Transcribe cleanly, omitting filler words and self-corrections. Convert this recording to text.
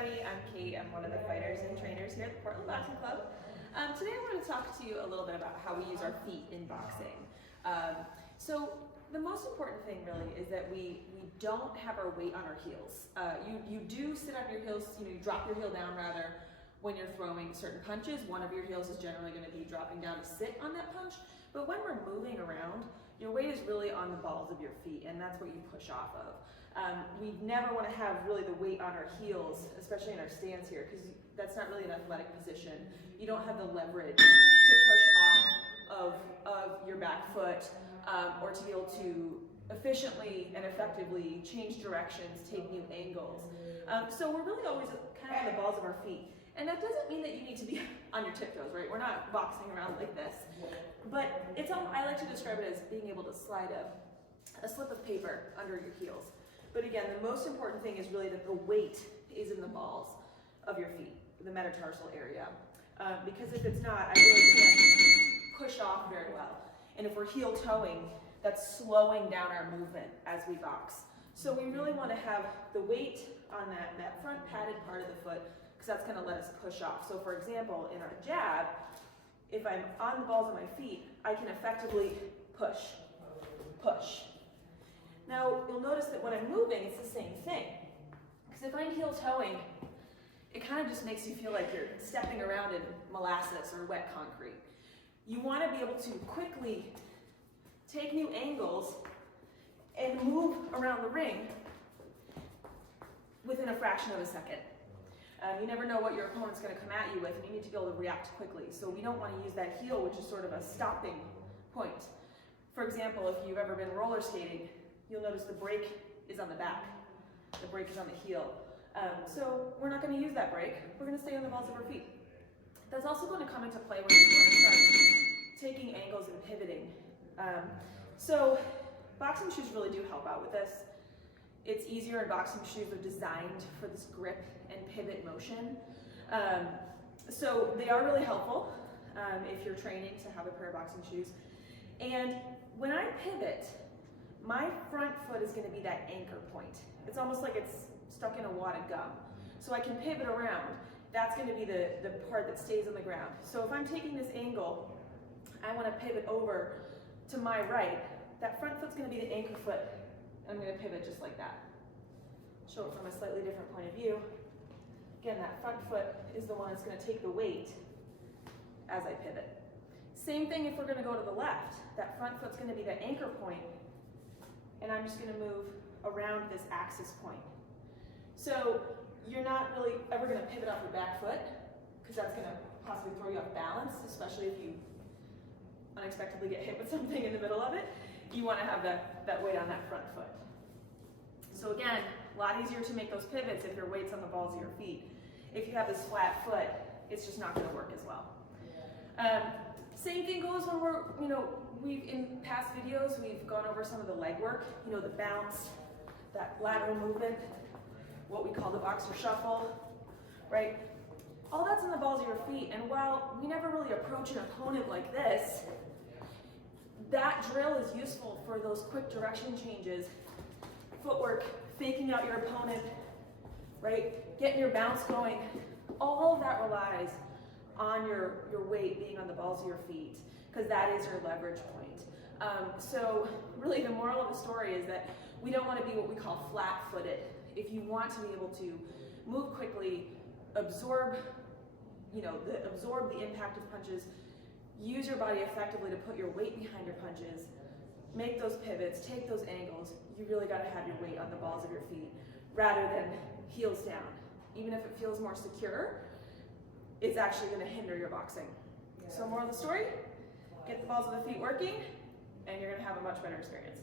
everybody. I'm Kate. I'm one of the fighters and trainers here at the Portland Boxing Club. Today I wanted to talk to you a little bit about how we use our feet in boxing. So the most important thing really is that we don't have our weight on our heels. You do sit on your heels, you drop your heel down rather when you're throwing certain punches. One of your heels is generally going to be dropping down to sit on that punch. But when we're moving around, your weight is really on the balls of your feet, and that's what you push off of. We never want to have really the weight on our heels, especially in our stance here, because that's not really an athletic position. You don't have the leverage to push off of your back foot or to be able to efficiently and effectively change directions, take new angles. So we're really always kind of on the balls of our feet. And that doesn't mean that you need to be on your tiptoes, right? We're not boxing around like this. But I like to describe it as being able to slide a slip of paper under your heels. But again, the most important thing is really that the weight is in the balls of your feet, the metatarsal area. Because if it's not, I really can't push off very well. And if we're heel toeing, that's slowing down our movement as we box. So we really want to have the weight on that front padded part of the foot, because that's going to let us push off. So for example, in our jab, if I'm on the balls of my feet, I can effectively push, push. Now, you'll notice that when I'm moving, it's the same thing. Because if I'm heel toeing, it kind of just makes you feel like you're stepping around in molasses or wet concrete. You want to be able to quickly take new angles and move around the ring within a fraction of a second. You never know what your opponent's going to come at you with, and you need to be able to react quickly. So we don't want to use that heel, which is sort of a stopping point. For example, if you've ever been roller skating, you'll notice the brake is on the back. The brake is on the heel. So we're not going to use that brake. We're going to stay on the balls of our feet. That's also going to come into play when you want to start taking angles and pivoting. So boxing shoes really do help out with this. It's easier, and boxing shoes are designed for this grip and pivot motion. So they are really helpful if you're training to have a pair of boxing shoes. And when I pivot, my front foot is going to be that anchor point. It's almost like it's stuck in a wad of gum. So I can pivot around. That's going to be the part that stays on the ground. So if I'm taking this angle, I want to pivot over to my right. That front foot's going to be the anchor foot. I'm going to pivot just like that. Show it from a slightly different point of view. Again, that front foot is the one that's going to take the weight as I pivot. Same thing if we're going to go to the left. That front foot's going to be the anchor point, and I'm just going to move around this axis point. So you're not really ever going to pivot off your back foot, because that's going to possibly throw you off balance, especially if you unexpectedly get hit with something in the middle of it. You want to have that weight on that front foot. So again, a lot easier to make those pivots if your weight's on the balls of your feet. If you have this flat foot, it's just not going to work as well. Same thing goes when we're, in past videos, we've gone over some of the leg work, the bounce, that lateral movement, what we call the boxer shuffle, right? All that's in the balls of your feet, and while we never really approach an opponent like this, that drill is useful for those quick direction changes, footwork, faking out your opponent, right? Getting your bounce going. All of that relies on your weight being on the balls of your feet, because that is your leverage point. So really the moral of the story is that we don't want to be what we call flat-footed. If you want to be able to move quickly, absorb the impact of punches, use your body effectively to put your weight behind your punches, make those pivots, take those angles, you really got to have your weight on the balls of your feet rather than heels down. Even if it feels more secure, it's actually going to hinder your boxing. So moral of the story, get the balls of the feet working, and you're going to have a much better experience.